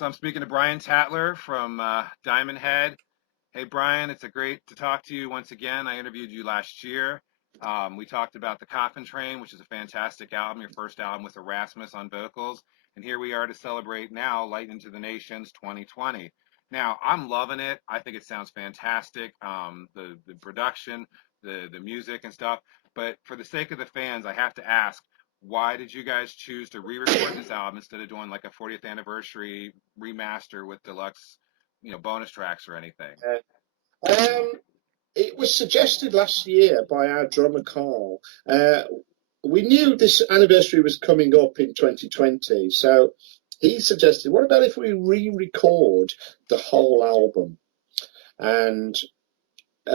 So I'm speaking to Brian Tatler from Diamond Head. Hey, Brian, it's a great to talk to you once again. I interviewed you last year. We talked about The Coffin Train, which is a fantastic album, your first album with Erasmus on vocals. And here we are to celebrate now Light into the Nations 2020. Now, I'm loving it. I think it sounds fantastic. The production, the music and stuff. But for the sake of the fans, I have to ask, why did you guys choose to re-record this album instead of doing like a 40th anniversary remaster with deluxe, bonus tracks or anything? Um, it was suggested last year by our drummer Carl. We knew this anniversary was coming up in 2020, so he suggested, what about if we re-record the whole album? And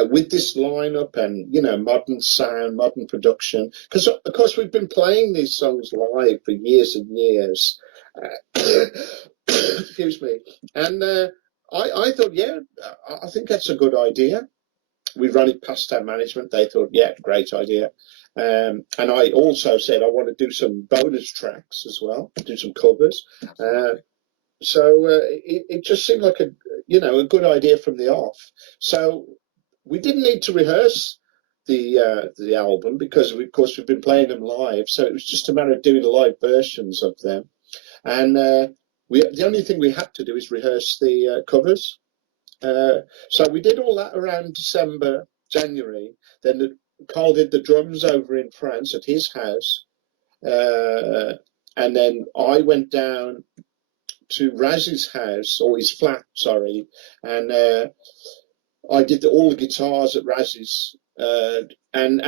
with this lineup and modern sound, modern production, because of course we've been playing these songs live for years and years. Excuse me. And I thought, yeah, I think that's a good idea. We ran it past our management. They thought, yeah, great idea. And I also said I want to do some bonus tracks as well, do some covers. So it just seemed like a good idea from the off. So we didn't need to rehearse the album because of course we've been playing them live. So it was just a matter of doing live versions of them. And the only thing we had to do is rehearse the covers. So we did all that around December, January. Then Carl did the drums over in France at his house. And then I went down to Raz's house, or his flat, sorry, and I did all the guitars at Raz's, and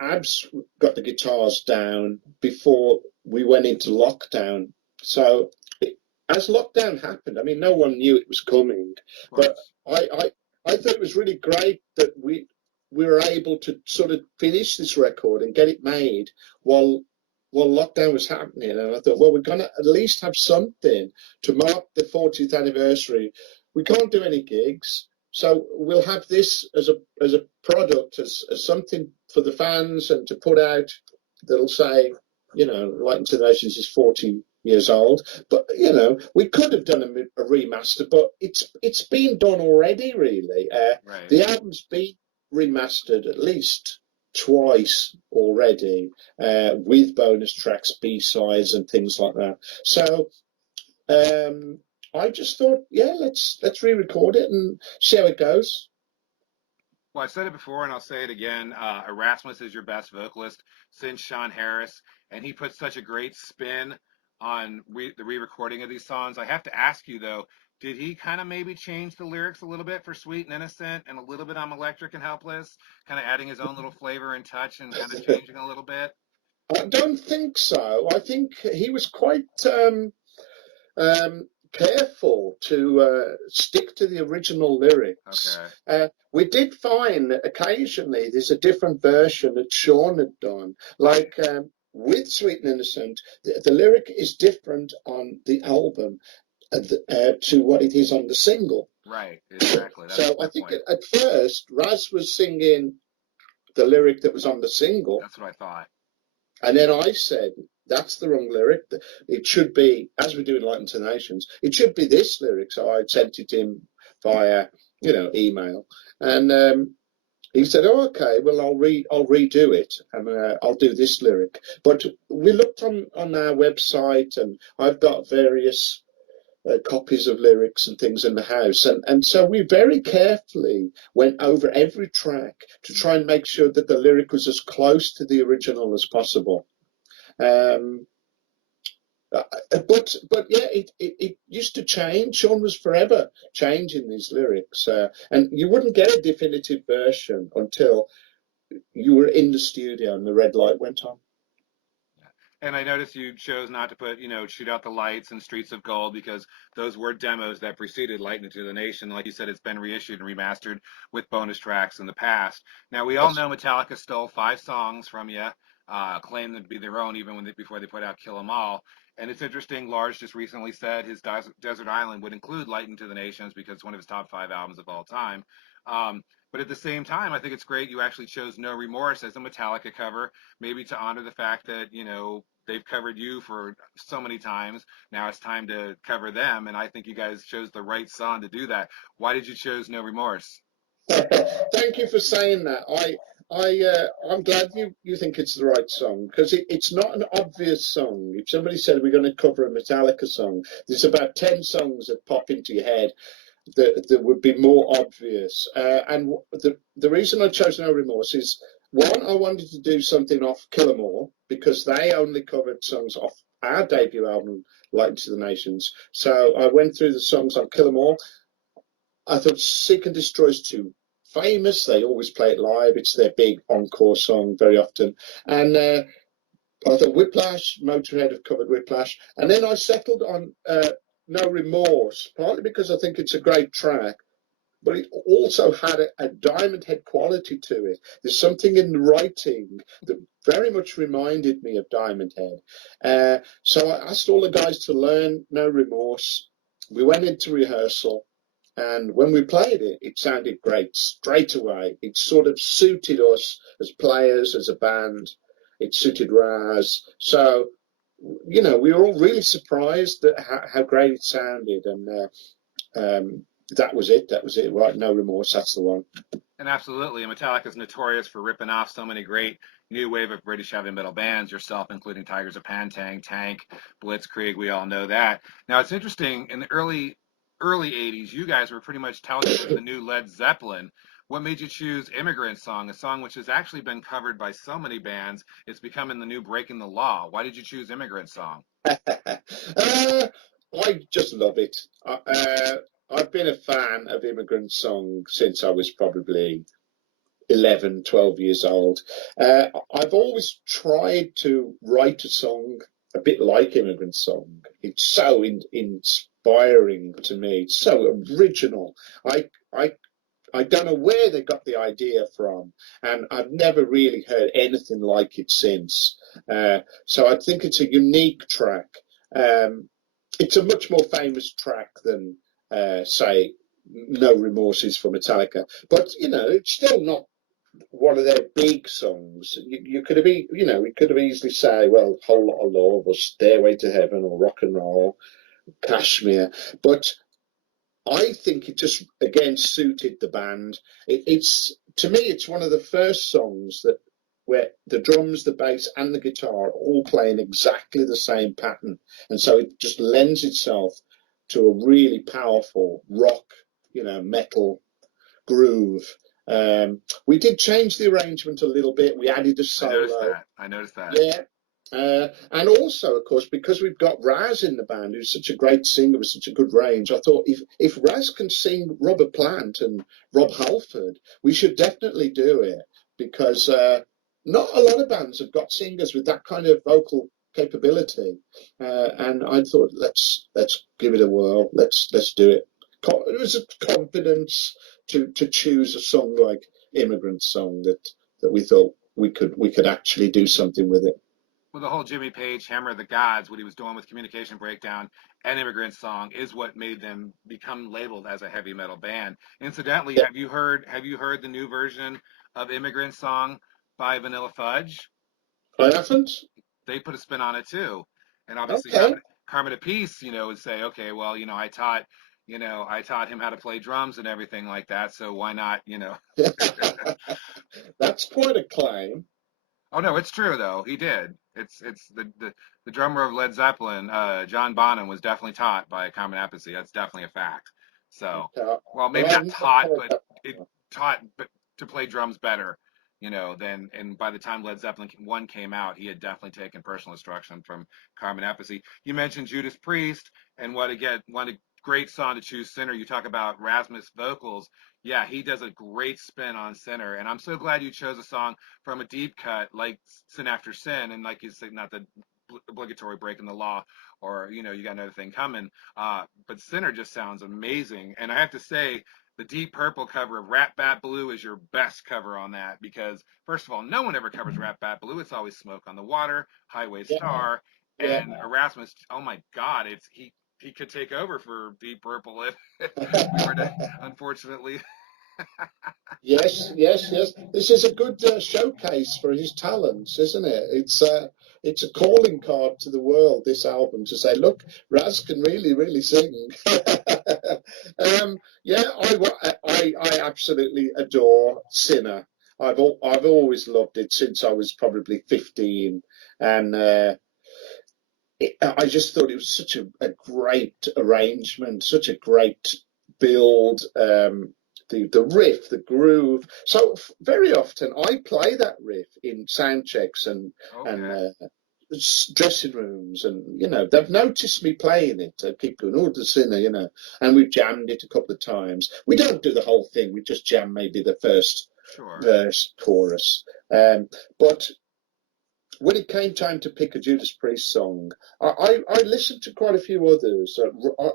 Abs got the guitars down before we went into lockdown. So as lockdown happened, I mean, no one knew it was coming, but I thought it was really great that we were able to sort of finish this record and get it made while lockdown was happening. And I thought, well, we're going to at least have something to mark the 40th anniversary. We can't do any gigs, so we'll have this as a product, as something for the fans and to put out that'll say, Light into the Nations is 40 years old. But we could have done a remaster, but it's been done already, really. Right. The album's been remastered at least twice already, with bonus tracks, B-sides and things like that. So I just thought, yeah, let's re-record it and see how it goes. Well, I said it before and I'll say it again. Erasmus is your best vocalist since Sean Harris, and he puts such a great spin on the re-recording of these songs. I have to ask you though, did he kind of maybe change the lyrics a little bit for Sweet and Innocent and a little bit on Electric and Helpless, kind of adding his own little flavor and touch and kind of changing a little bit? I don't think so. I think he was quite careful to stick to the original lyrics. Okay. We did find that occasionally there's a different version that Sean had done. Like with Sweet and Innocent, the lyric is different on the album to what it is on the single. Right, exactly. So I think at first Raz was singing the lyric that was on the single. That's what I thought. And then I said, that's the wrong lyric. It should be, as we do in Light into Nations, it should be this lyric. So I sent it in via, email. And he said, oh, okay, well, I'll redo it and I'll do this lyric. But we looked on our website and I've got various copies of lyrics and things in the house. And so we very carefully went over every track to try and make sure that the lyric was as close to the original as possible. But yeah, it used to change. Sean was forever changing these lyrics. And you wouldn't get a definitive version until you were in the studio and the red light went on. And I noticed you chose not to put, Shoot Out the Lights and Streets of Gold because those were demos that preceded Light into the Nation. Like you said, it's been reissued and remastered with bonus tracks in the past. Now, we all know Metallica stole 5 songs from you, claimed them to be their own even before they put out Kill 'Em All. And it's interesting, Lars just recently said his Desert Island would include Light into the Nations because it's one of his top 5 albums of all time. But at the same time, I think it's great you actually chose No Remorse as a Metallica cover, maybe to honor the fact that, they've covered you for so many times. Now it's time to cover them, and I think you guys chose the right song to do that. Why did you choose No Remorse? Thank you for saying that. I'm glad you think it's the right song because it's not an obvious song. If somebody said we're going to cover a Metallica song, there's about 10 songs that pop into your head that would be more obvious. And the reason I chose No Remorse is one, I wanted to do something off Kill 'Em All because they only covered songs off our debut album, Light to the Nations. So I went through the songs on Kill 'Em All. I thought Seek and Destroy is too famous. They always play it live. It's their big encore song very often. And I thought Whiplash, Motorhead have covered Whiplash. And then I settled on No Remorse, partly because I think it's a great track, but it also had a Diamond Head quality to it. There's something in the writing that very much reminded me of Diamond Head. So I asked all the guys to learn No Remorse. We went into rehearsal. And when we played it, it sounded great straight away. It sort of suited us as players, as a band. It suited Raz. So, we were all really surprised at how great it sounded. And that was it. That was it. Right. No Remorse. That's the one. And absolutely, and Metallica is notorious for ripping off so many great new wave of British heavy metal bands, yourself including Tigers of Pantang, Tank, Blitzkrieg. We all know that. Now it's interesting. In the early '80s, you guys were pretty much touted as the new Led Zeppelin. What made you choose "Immigrant Song," a song which has actually been covered by so many bands? It's becoming the new "Breaking the Law." Why did you choose "Immigrant Song"? I just love it. I've been a fan of Immigrant Song since I was probably 11, 12 years old. I've always tried to write a song a bit like Immigrant Song. It's so inspiring to me. It's so original. I don't know where they got the idea from, and I've never really heard anything like it since. So I think it's a unique track. It's a much more famous track than, say, No Remorse for Metallica, but it's still not one of their big songs. You could have, we could have easily say, well, Whole Lot of Love or Stairway to Heaven or Rock and Roll, Kashmir, but I think it just again suited the band. It's to me, it's one of the first songs that where the drums, the bass, and the guitar are all playing exactly the same pattern, and so it just lends itself to a really powerful rock, metal groove. We did change the arrangement a little bit. We added a solo. I noticed that. Yeah, and also, of course, because we've got Raz in the band, who's such a great singer with such a good range, I thought if Raz can sing Robert Plant and Rob Halford, we should definitely do it because not a lot of bands have got singers with that kind of vocal capability. And I thought, let's give it a whirl. Let's do it. It was a confidence to choose a song like Immigrant Song that we thought we could actually do something with it. Well, the whole Jimmy Page Hammer of the Gods, what he was doing with Communication Breakdown and Immigrant Song, is what made them become labeled as a heavy metal band. Incidentally, Yeah. have you heard the new version of Immigrant Song by Vanilla Fudge? I haven't. They put a spin on it too, and obviously Okay. Carmen Apiece, would say, okay, well, I taught him how to play drums and everything like that, so why not. That's quite a claim. Oh no, it's true though. He did. It's the drummer of Led Zeppelin, John Bonham, was definitely taught by Carmen Appice. That's definitely a fact. So, Okay. well, Well, maybe I've not not taught, heard but that it before. taught but to play drums better, than and by the time Led Zeppelin 1 came out, he had definitely taken personal instruction from Carmen Appice. You mentioned Judas Priest, and what a great song to choose, Sinner. You talk about Rasmus vocals. Yeah, he does a great spin on Sinner, and I'm so glad you chose a song from a deep cut like Sin After Sin, and like you said, not the obligatory Breaking the Law, or you got another thing coming. But Sinner just sounds amazing, and I have to say, the Deep Purple cover of Rat Bat Blue is your best cover on that because, first of all, no one ever covers Rat Bat Blue. It's always Smoke on the Water, Highway Yeah. Star, Yeah. and Erasmus. Oh my God, he could take over for Deep Purple if we were to, unfortunately. Yes. This is a good showcase for his talents, isn't it? It's it's a calling card to the world, this album, to say, look, Raz can really, really sing. Yeah, I absolutely adore Sinner. I've always loved it since I was probably 15, and I just thought it was such a great arrangement, such a great build. The riff, the groove. So very often I play that riff in sound checks and Okay. dressing rooms, and they've noticed me playing it. They keep going, "Oh, the Sinner," and we've jammed it a couple of times. We don't do the whole thing. We just jam maybe the first Sure. verse, chorus. But when it came time to pick a Judas Priest song, I listened to quite a few others.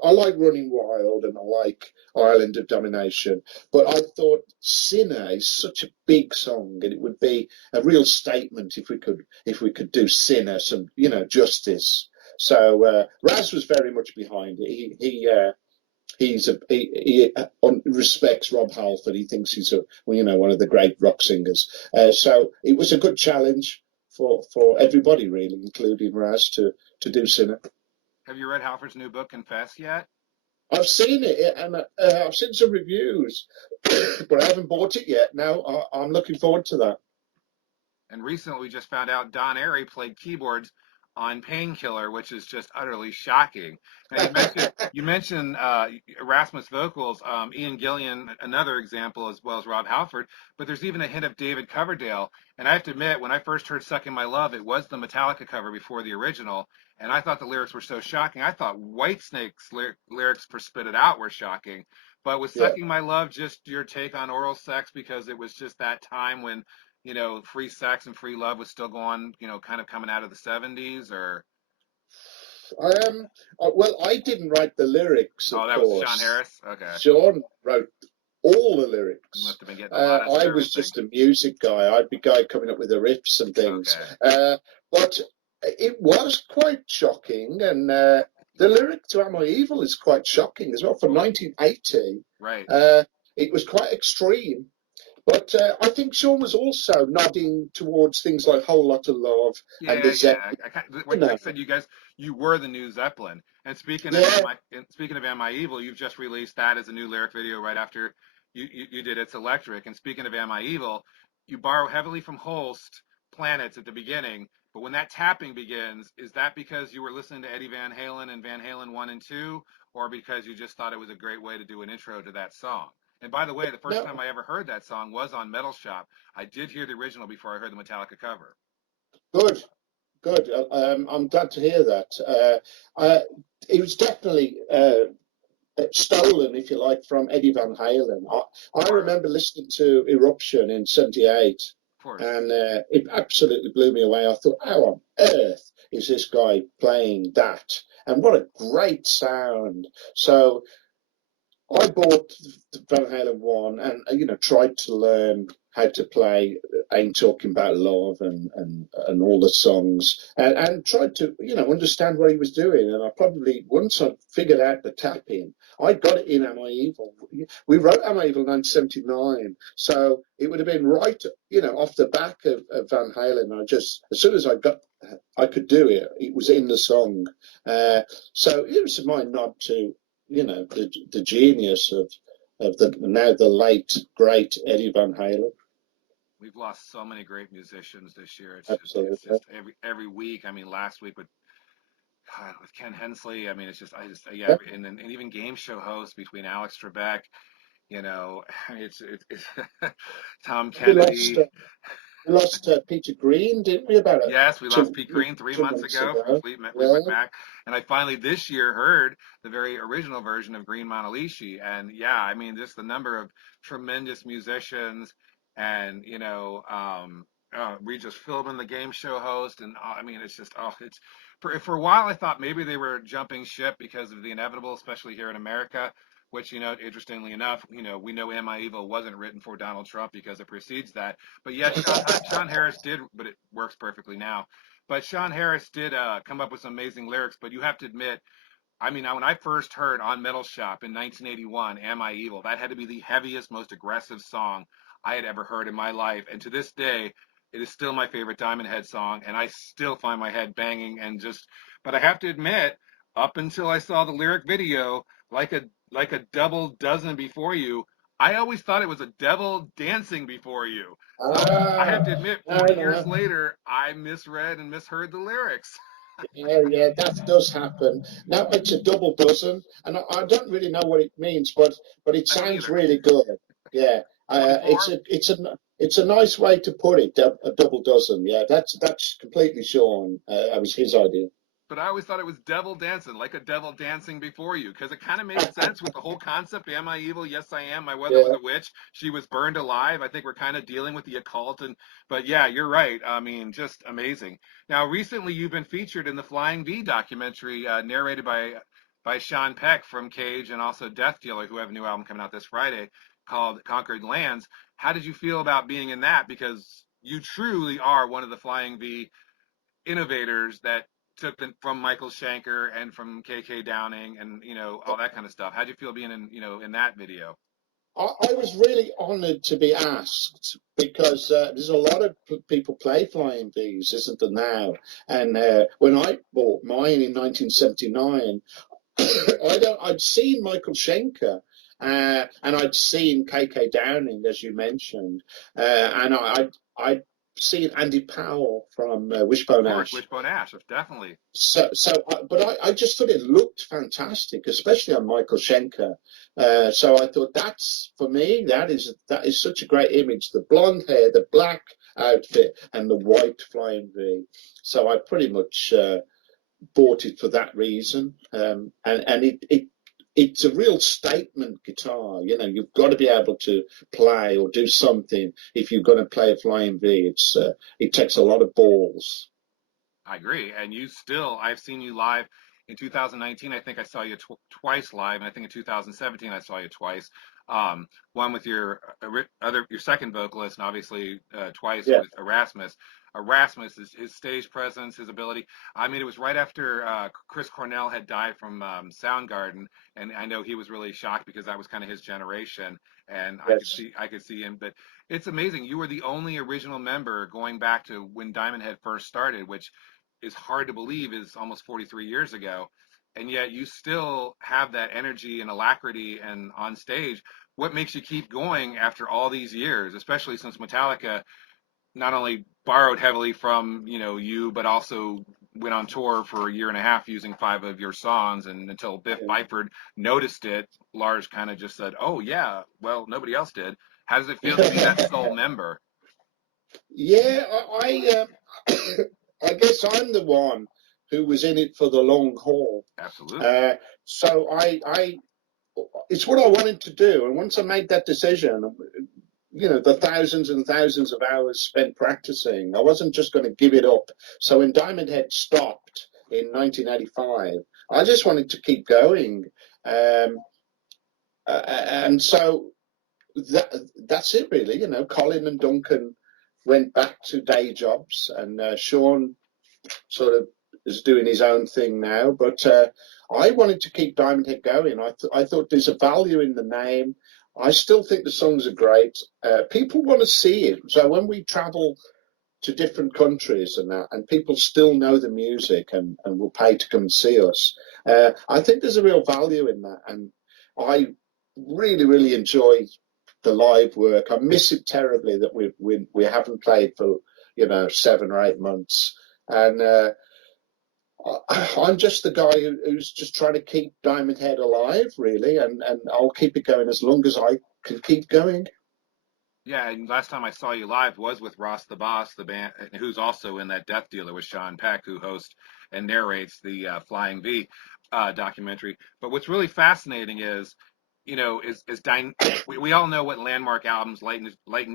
I like Running Wild and I like Island of Domination, but I thought Sinner is such a big song, and it would be a real statement if we could do Sinner some justice. So Raz was very much behind it. He respects Rob Halford. He thinks he's one of the great rock singers. So it was a good challenge for everybody, really, including Raz, to do Sinner. Have you read Halford's new book, Confess, yet? I've seen it, and I've seen some reviews, but I haven't bought it yet. Now I'm looking forward to that. And recently we just found out Don Airey played keyboards on Painkiller, which is just utterly shocking. Now you mentioned Erasmus vocals, Ian Gillian, another example, as well as Rob Halford. But there's even a hint of David Coverdale. And I have to admit, when I first heard "Sucking My Love," it was the Metallica cover before the original, and I thought the lyrics were so shocking. I thought Whitesnake's lyrics for "Spit It Out" were shocking. But was Yeah. "Sucking My Love" just your take on oral sex because it was just that time when free sex and free love was still going, kind of coming out of the 70s, or? Well, I didn't write the lyrics, of Oh, that was Sean course. Harris? Okay. Sean wrote all the You lyrics. must have been getting a lot of I was servicing. just a music guy. I'd be guy coming up with the riffs and things. Okay. But it was quite shocking, and the lyric to "Am I Evil" is quite shocking as well. From Well, 1980, right. it was quite extreme. But I think Sean was also nodding towards things like "Whole Lot of Love" and the Yeah, Zen. yeah. You Like I know, said, you were the new Zeppelin. And yeah, speaking of Am I Evil, you've just released that as a new lyric video right after you did It's Electric. And speaking of Am I Evil, you borrow heavily from Holst Planets at the beginning. But when that tapping begins, is that because you were listening to Eddie Van Halen and Van Halen 1 and 2, or because you just thought it was a great way to do an intro to that song? And by the way, the first time no, I ever heard that song was on Metal Shop. I did hear the original before I heard the Metallica cover. good. Good. I'm glad to hear that. It was definitely stolen, if you like, from Eddie Van Halen. I Sure, remember listening to Eruption in '78, of course. and it absolutely blew me away. I thought, how on earth is this guy playing that? And what a great sound. So I bought Van Halen 1 and tried to learn how to play Ain't Talking About Love and all the songs, and tried to understand what he was doing. And I probably, once I figured out the tapping, I got it in Am I Evil. We wrote Am I Evil in 1979, so it would have been right off the back of Van Halen. I just, as soon as I could do it, it was in the song. So it was my nod to the genius of the now the late great Eddie Van Halen. We've lost so many great musicians this year. It's just Absolutely. every week. I mean, last week with God, with Ken Hensley. I mean, it's just I just yeah, Yeah. and even game show hosts between Alex Trebek, it's Tom We lost Kennedy. Peter Green, didn't we? About Yes, we lost two Pete Green three two months months ago from ago. Fleetwood Yeah. Mac, and I finally this year heard the very original version of Green Monalishi, and yeah, I mean just the number of tremendous musicians, and Regis Philbin, the game show host, and I mean it's just it's for a while I thought maybe they were jumping ship because of the inevitable, especially here in America. Which, interestingly enough, we know "Am I Evil" wasn't written for Donald Trump because it precedes that. But yes, Sean Harris did, but it works perfectly now. But Sean Harris did come up with some amazing lyrics. But you have to admit, I mean, when I first heard on Metal Shop in 1981, "Am I Evil," that had to be the heaviest, most aggressive song I had ever heard in my life. And to this day, it is still my favorite Diamond Head song, and I still find my head banging and just. But I have to admit, up until I saw the lyric video, like a double dozen before you, I always thought it was a devil dancing before you. So I have Ah, to admit, no, 40 years no. later, I misread and misheard the lyrics. Yeah, yeah, that does happen. That makes a double dozen, and I don't really know what it means, but it I don't sounds either. really good. Yeah, it's 24. a nice way to put it. A double dozen. Yeah, that's completely Sean. That was his idea. But I always thought it was devil dancing, like a devil dancing before you, because it kind of made sense with the whole concept. Am I evil? Yes, I am. My mother was Yeah, a witch. She was burned alive. I think we're kind of dealing with the occult, and but yeah, you're right. I mean, just amazing. Now, recently you've been featured in the Flying V documentary, narrated by Sean Peck from Cage and also Death Dealer, who have a new album coming out this Friday called Conquered Lands. How did you feel about being in that? Because you truly are one of the Flying V innovators that took them from Michael Schenker and from KK Downing and all that kind of stuff. How'd you feel being in that video? I was really honoured to be asked because there's a lot of people play flying V's, isn't there now? And when I bought mine in 1979. I'd seen Michael Schenker, and I'd seen KK Downing, as you mentioned, and I'd seen Andy Powell from Of Wishbone course, Ash. Wishbone Ash, definitely. But I just thought it looked fantastic, especially on Michael Schenker. So I thought that's for me. That is such a great image. The blonde hair, the black outfit, and the white flying V. So I pretty much bought it for that reason. And it's a real statement guitar. You know, you've got to be able to play or do something if you're going to play a flying V. It takes a lot of balls. I agree. And I've seen you live in 2019. I think I saw you twice live, and I think in 2017 I saw you twice. One with your second vocalist, and obviously twice Yeah, with Erasmus. Erasmus, his stage presence, his ability. I mean, it was right after Chris Cornell had died from Soundgarden, and I know he was really shocked because that was kind of his generation, and yes. I could see him. But it's amazing. You were the only original member going back to when Diamond Head first started, which is hard to believe is almost 43 years ago, and yet you still have that energy and alacrity and on stage. What makes you keep going after all these years, especially since Metallica not only borrowed heavily from you, but also went on tour for a year and a half using 5 of your songs, and until Biff Byford noticed it, Lars kind of just said, oh yeah, well, nobody else did. How does it feel to be that sole member? Yeah, I guess I'm the one who was in it for the long haul. Absolutely. Uh, so it's what I wanted to do, and once I made that decision, the thousands and thousands of hours spent practicing, I wasn't just going to give it up. So when Diamond Head stopped in 1985, I just wanted to keep going, um, and so that's it really. Colin and Duncan went back to day jobs, and Sean sort of is doing his own thing now. But I wanted to keep Diamond Head going. I thought there's a value in the name. I still think the songs are great. People want to see it. So when we travel to different countries and that, and people still know the music and will pay to come and see us, I think there's a real value in that. And I really, really enjoy the live work. I miss it terribly that we haven't played for 7 or 8 months. And I'm just the guy who's just trying to keep Diamond Head alive, really, and I'll keep it going as long as I can keep going. Yeah, and last time I saw you live was with Ross the Boss, the band, who's also in that Death Dealer with Sean Peck, who hosts and narrates the Flying V documentary. But what's really fascinating is, we all know what landmark albums Light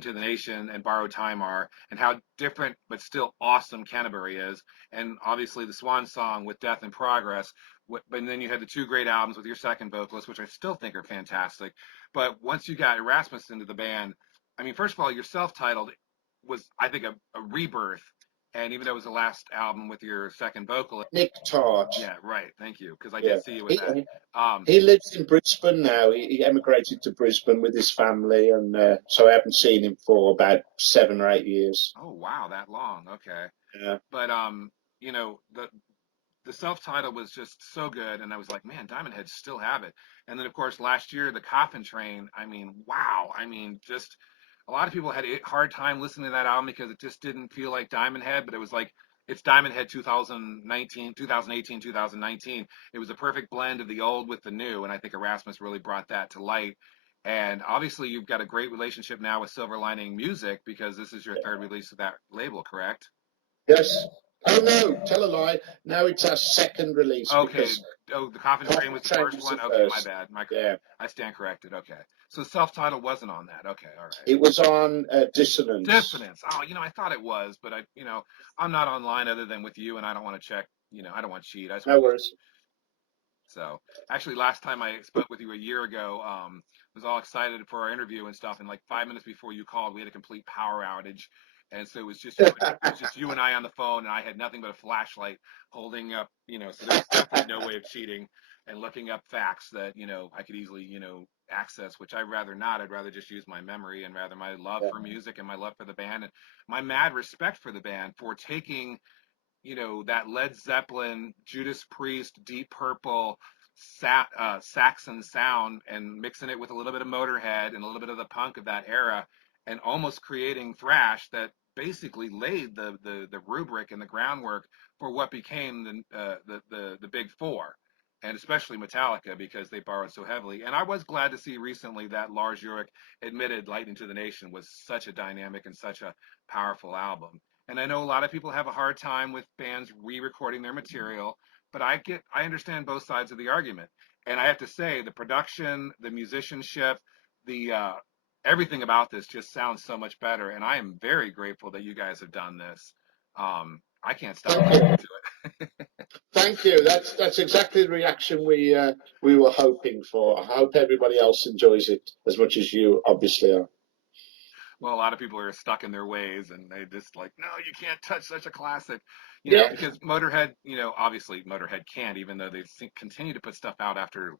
to the Nation and Borrowed Time are, and how different but still awesome Canterbury is, and obviously the Swan Song with Death in Progress. But then you had the two great albums with your second vocalist, which I still think are fantastic. But once you got Erasmus into the band, I mean, first of all, your self-titled was, I think, a rebirth And even though it was the last album with your second vocalist, Nick Tart. yeah, right. Thank you, because I Yeah, did see you with that. he lives in Brisbane now. He emigrated to Brisbane with his family, and so I haven't seen him for about 7 or 8 years. Oh wow, that long. Okay. Yeah, But you know, the self-titled was just so good, and I was like, man, Diamond Head still have it. And then of course last year the Coffin Train. I mean, wow. I mean, just a lot of people had a hard time listening to that album because it just didn't feel like Diamond Head, but it was like it's Diamond Head 2019, 2018, 2019. It was a perfect blend of the old with the new, and I think Erasmus really brought that to light. And obviously, you've got a great relationship now with Silver Lining Music because this is your third release of that label, correct? yes. Oh no, tell a lie. Now it's our second release Okay. because Oh, the Coffin Train Coffee was the Train first was the one. Okay, my first. bad. Yeah, I stand corrected. Okay, so self-titled wasn't on that. Okay, all right. it was on Dissonance. Dissonance. Oh, I thought it was, but I'm not online other than with you, and I don't want to check. I don't want to cheat. I just No want to. worries. So actually, last time I spoke with you a year ago, was all excited for our interview and stuff, and like 5 minutes before you called, we had a complete power outage, and so it was just you and I on the phone, and I had nothing but a flashlight holding up, so there was definitely no way of cheating and looking up facts that I could easily access, which I'd rather not. I'd rather just use my memory and rather my love Yeah. for music and my love for the band and my mad respect for the band for taking that Led Zeppelin, Judas Priest, Deep Purple, Saxon sound and mixing it with a little bit of Motorhead and a little bit of the punk of that era, and almost creating thrash that basically laid the rubric and the groundwork for what became the big four, and especially Metallica because they borrowed so heavily. And I was glad to see recently that Lars Ulrich admitted Lightning to the Nation was such a dynamic and such a powerful album. And I know a lot of people have a hard time with bands re-recording their material, but I understand both sides of the argument. And I have to say, the production, the musicianship, the everything about this just sounds so much better. And I am very grateful that you guys have done this. I can't stop Thank listening you. to it. Thank you. That's exactly the reaction we were hoping for. I hope everybody else enjoys it as much as you obviously are. Well, a lot of people are stuck in their ways and they just like, no, you can't touch such a classic, Yeah. because Motorhead, obviously Motorhead can't, even though they continue to put stuff out after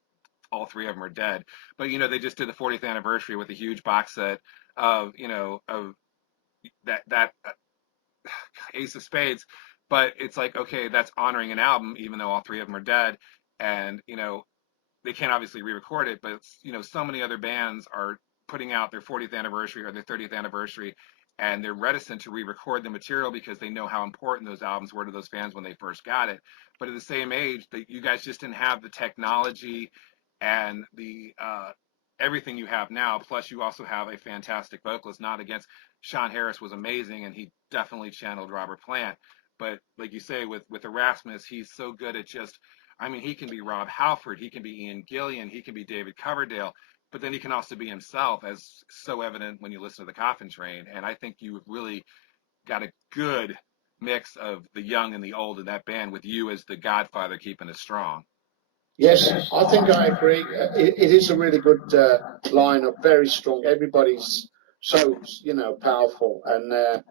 all three of them are dead. But, they just did the 40th anniversary with a huge box set of that Ace of Spades. But it's like, okay, that's honoring an album, even though all three of them are dead. And, they can't obviously re-record it, but so many other bands are putting out their 40th anniversary or their 30th anniversary, and they're reticent to re-record the material because they know how important those albums were to those fans when they first got it. But at the same age, that you guys just didn't have the technology and the everything you have now. Plus, you also have a fantastic vocalist. Not against Sean Harris was amazing, and he definitely channeled Robert Plant. But like you say, with Erasmus, he's so good at just I mean, he can be Rob Halford, he can be Ian Gillian, he can be David Coverdale, but then he can also be himself, as so evident when you listen to the Coffin Train. And I think you've really got a good mix of the young and the old in that band, with you as the Godfather keeping it strong. Yes, I think I agree. It is a really good lineup, very strong. Everybody's so powerful, and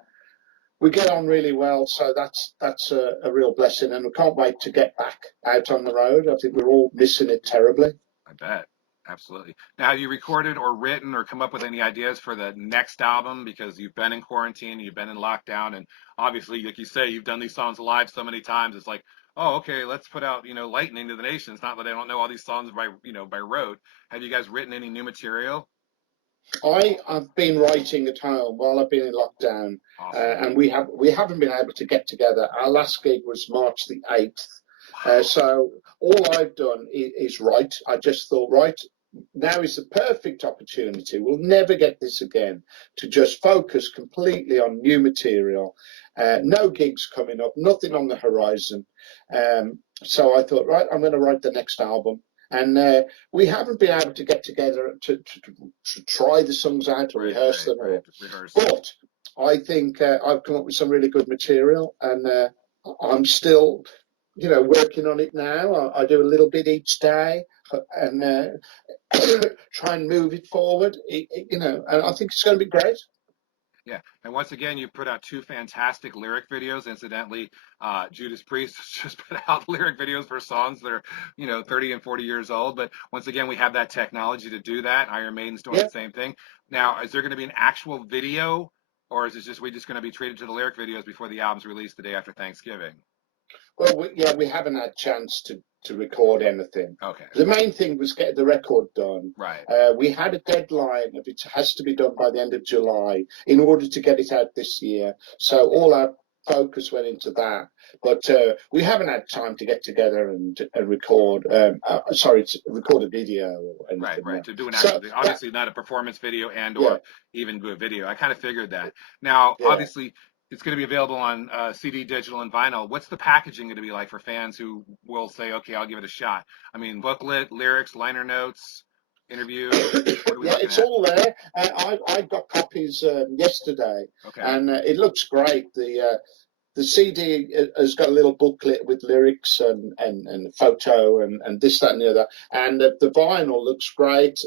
we get on really well. So that's a real blessing, and we can't wait to get back out on the road. I think we're all missing it terribly. I bet. Absolutely. Now, have you recorded or written or come up with any ideas for the next album? Because you've been in quarantine, you've been in lockdown, and obviously, like you say, you've done these songs live so many times. It's like, oh, okay, let's put out, Lightning to the Nation. It's not that I don't know all these songs by rote. Have you guys written any new material? I've been writing at home while I've been in lockdown, Awesome. and we haven't been able to get together. Our last gig was March the 8th. Wow. So all I've done is write. I just thought, right, now is the perfect opportunity. We'll never get this again, to just focus completely on new material. No gigs coming up, nothing on the horizon. So I thought, right, I'm going to write the next album. And we haven't been able to get together to try the songs out or rehearse them. Rehearse. But I think I've come up with some really good material, and I'm still, working on it now. I do a little bit each day, and try and move it forward. And I think it's going to be great. Yeah, and once again, you put out two fantastic lyric videos. Incidentally, Judas Priest just put out lyric videos for songs that are, 30 and 40 years old. But once again, we have that technology to do that. Iron Maiden's doing Yeah. the same thing. Now, is there going to be an actual video, or is it just we just going to be treated to the lyric videos before the album's released the day after Thanksgiving? Well, we haven't had a chance to record anything. Okay. The main thing was get the record done. Right. We had a deadline of it has to be done by the end of July in order to get it out this year. So all our focus went into that. But we haven't had time to get together and record. To record a video or anything. Right. To do an So actual, obviously not a performance video and yeah, or even do a video. I kind of figured that. Now, yeah. obviously, it's going to be available on CD, digital, and vinyl. What's the packaging going to be like for fans who will say, "Okay, I'll give it a shot"? I mean, booklet, lyrics, liner notes, interview. What are we Yeah, looking it's at? all there. I got copies yesterday, Okay. and it looks great. The CD has got a little booklet with lyrics and photo and this, that, and the other. And the vinyl looks great,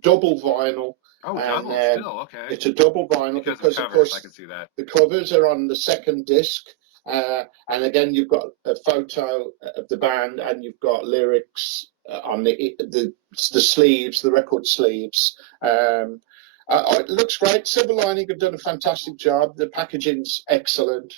double vinyl. Oh, And double still. Okay. it's a double vinyl Because of because, of covers, I course, can see that. the covers are on the second disc. And again, you've got a photo of the band and you've got lyrics on the sleeves, the record sleeves. It looks great. Silver Lining have done a fantastic job. The packaging's excellent.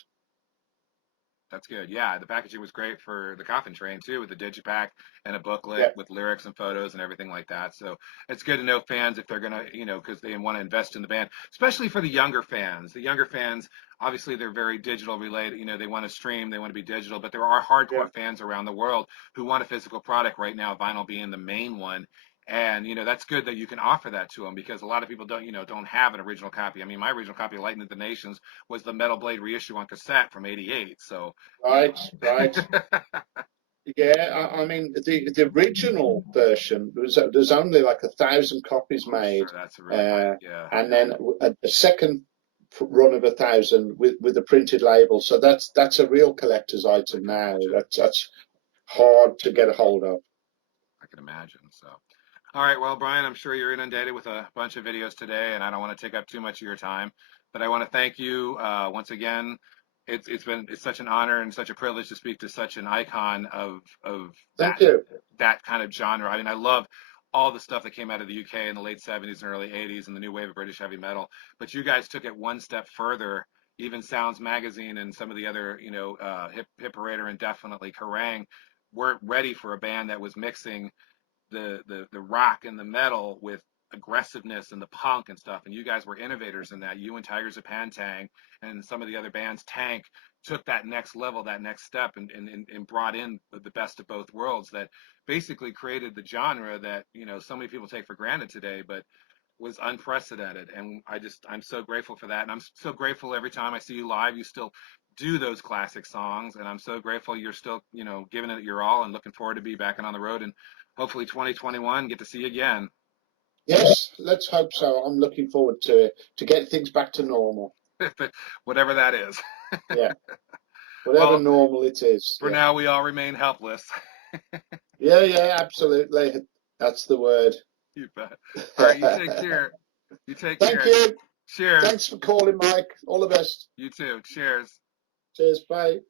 That's good. Yeah, the packaging was great for the Coffin Train too, with the digipack and a booklet Yeah, with lyrics and photos and everything like that. So it's good to know fans if they're gonna, because they want to invest in the band, especially for the younger fans. The younger fans, obviously, they're very digital related. They want to stream, they want to be digital, but there are yeah, hardcore fans around the world who want a physical product right now. Vinyl being the main one. And that's good that you can offer that to them because a lot of people don't have an original copy. I mean, my original copy of Lightning of the Nations was the Metal Blade reissue on cassette from '88. So right, right. Yeah, I mean the original version there's only like 1,000 copies I'm sure made, that's really high. Yeah. and then a second run of 1,000 with a printed label. So that's a real collector's I item can now. imagine. That's hard to get a hold of. I can imagine. So, all right. Well, Brian, I'm sure you're inundated with a bunch of videos today, and I don't want to take up too much of your time, but I want to thank you once again. It's such an honor and such a privilege to speak to such an icon of Thank that you. that kind of genre. I mean, I love all the stuff that came out of the UK in the late '70s and early '80s and the new wave of British heavy metal, but you guys took it one step further. Even Sounds Magazine and some of the other, Hip Parader and definitely Kerrang weren't ready for a band that was mixing the rock and the metal with aggressiveness and the punk and stuff. And you guys were innovators in that. You and Tigers of Pantang and some of the other bands, Tank, took that next level, that next step, and brought in the best of both worlds that basically created the genre that so many people take for granted today, but was unprecedented. And I'm so grateful for that. And I'm so grateful every time I see you live, you still do those classic songs. And I'm so grateful you're still, giving it your all and looking forward to be back on the road and hopefully 2021 get to see you again. Yes, let's hope so. I'm looking forward to it to get things back to normal. Whatever that is. Yeah, whatever Well, normal it is. for Yeah, now, we all remain helpless. yeah, absolutely. That's the word. You bet. All right, you take care. You take Thank care. you. Cheers. Thanks for calling, Mike. All the best. You too. Cheers. Cheers. Bye.